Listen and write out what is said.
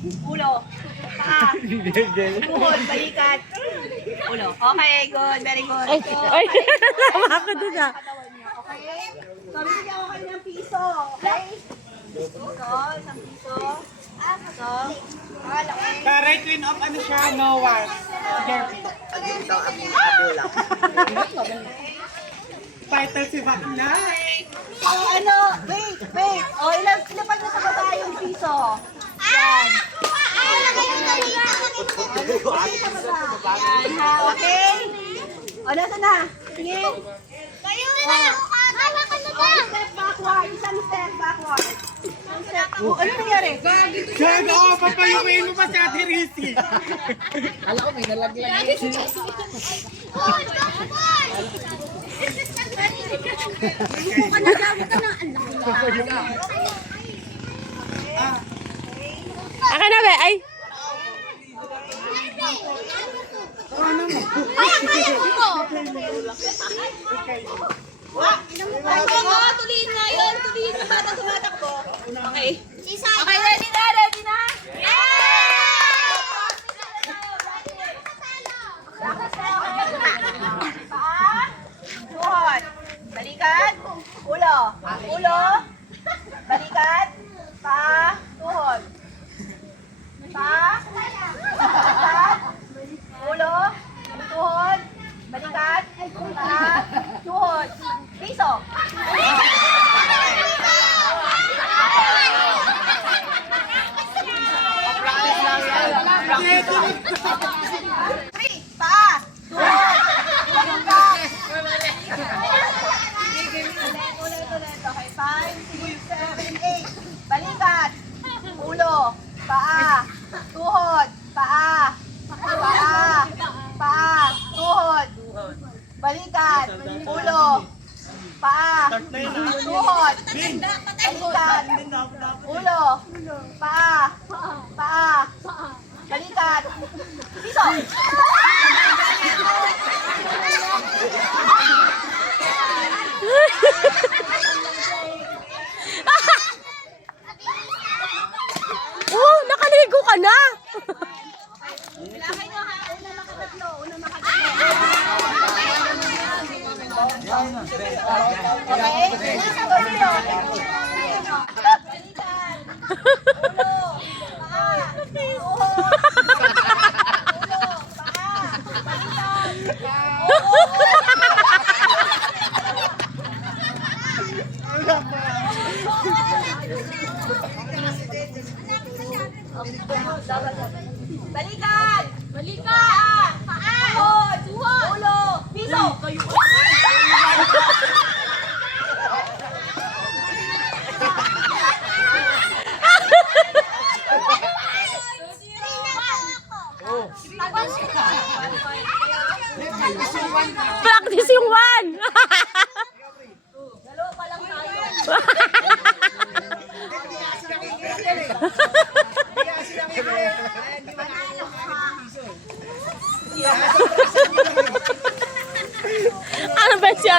Ulo. Paa. Tuhod, balikat. Ulo. Okay, good. Very good. Ay, tama ako dun ah. Katawan niyo, okay? So, bibigyan ko kayo ng piso. Okay? Ito, isang piso. Ito. Laki. Correct win of ano siya, Noah. Jeremy. Title si Bakla. Ano? Wait. O, ilapag na sa baba yung piso. Yan. Yan, ha? Okay? O, nasa na? Sige. Step backward. Isang step backward. Ano nangyari? Gago, papayuin mo pa si Ate Rizzy. Aka na be, ay. Tuliin nga yun. Tuliin sa bata tumatakbo. Okay. Okay, ready na? Ready na? Paa, tuhod, balikat, ulo, balikat, paa, tuhod, paa, balikat, ulo, tuhod, balikat, paa, tuhod, piso. Three, paa, tuhod, balikat. Ulit. Okay, 5, 6, 7, 8. Balikat, ulo, paa, tuhod, paa, tuhod. Balikat, ulo, paa, tuhod. Balikat, ulo, paa, balikat. Piso. Nakaligo ka na. Bilangin nyo ha. Una makatatlo. Okay? Balikan. Ulo. Paa. Tuhod. Ulo. Paa. Balikan. Balikan! Balikan! Paa! Tuhod! Ulo! Piso! Practice yung one. Dalo pa lang tayo. Ano ba siya?